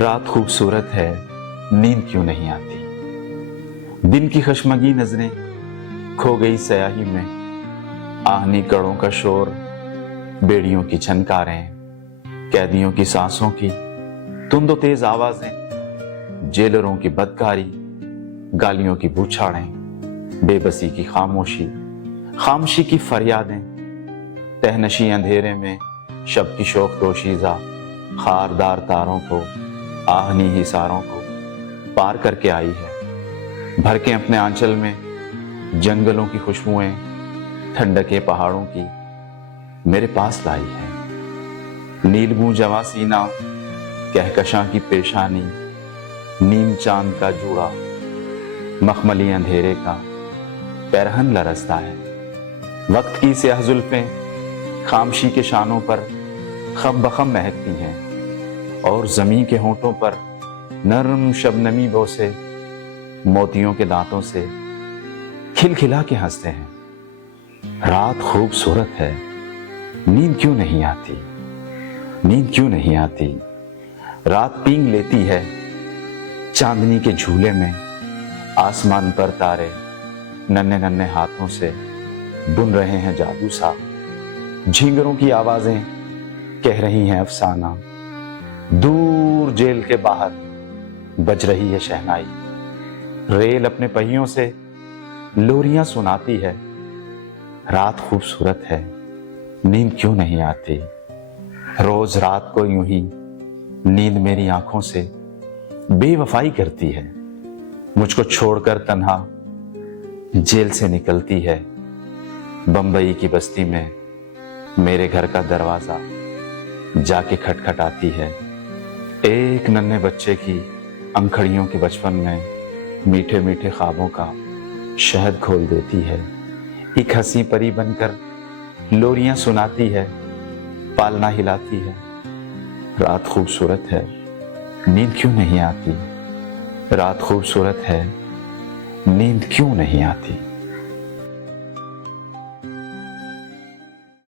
رات خوبصورت ہے، نیند کیوں نہیں آتی؟ دن کی خشمگی نظریں کھو گئی سیاہی میں، آہنی کڑوں کا شور، بیڑیوں کی چھنکاریں، قیدیوں کی سانسوں کی تند و تیز آوازیں، جیلروں کی بدکاری، گالیوں کی بوچھاڑیں، بے بسی کی خاموشی کی فریادیں، تہنشی اندھیرے میں شب کی شوق دوشیزہ خاردار تاروں کو، آہنی حصاروں کو پار کر کے آئی ہے، بھر کے اپنے آنچل میں جنگلوں کی خوشبوئیں، ٹھنڈکیں پہاڑوں کی میرے پاس لائی ہے۔ نیلگوں جواں سینہ، کہکشاں کی پیشانی، نیم چاند کا جوڑا، مخملی اندھیرے کا پیرہن لرزتا ہے۔ وقت کی سیاہ زلفیں خاموشی کے شانوں پر خم بخم مہکتی ہیں، اور زمین کے ہونٹوں پر نرم شبنمی بوسے موتیوں کے دانتوں سے کھل کھلا کے ہنستے ہیں۔ رات خوبصورت ہے، نیند کیوں نہیں آتی؟ نیند کیوں نہیں آتی؟ رات پینگ لیتی ہے چاندنی کے جھولے میں، آسمان پر تارے ننھے ننھے ہاتھوں سے بن رہے ہیں جادو سا، جھینگروں کی آوازیں کہہ رہی ہیں افسانہ، دور جیل کے باہر بج رہی ہے شہنائی، ریل اپنے پہیوں سے لوریاں سناتی ہے۔ رات خوبصورت ہے، نیند کیوں نہیں آتی؟ روز رات کو یوں ہی نیند میری آنکھوں سے بے وفائی کرتی ہے، مجھ کو چھوڑ کر تنہا جیل سے نکلتی ہے، بمبئی کی بستی میں میرے گھر کا دروازہ جا کے کھٹکھٹاتی ہے، ایک ننھے بچے کی انکھڑیوں کے بچپن میں میٹھے میٹھے خوابوں کا شہد کھول دیتی ہے، ایک ہنسی پری بن کر لوریاں سناتی ہے، پالنا ہلاتی ہے۔ رات خوبصورت ہے، نیند کیوں نہیں آتی؟ رات خوبصورت ہے، نیند کیوں نہیں آتی؟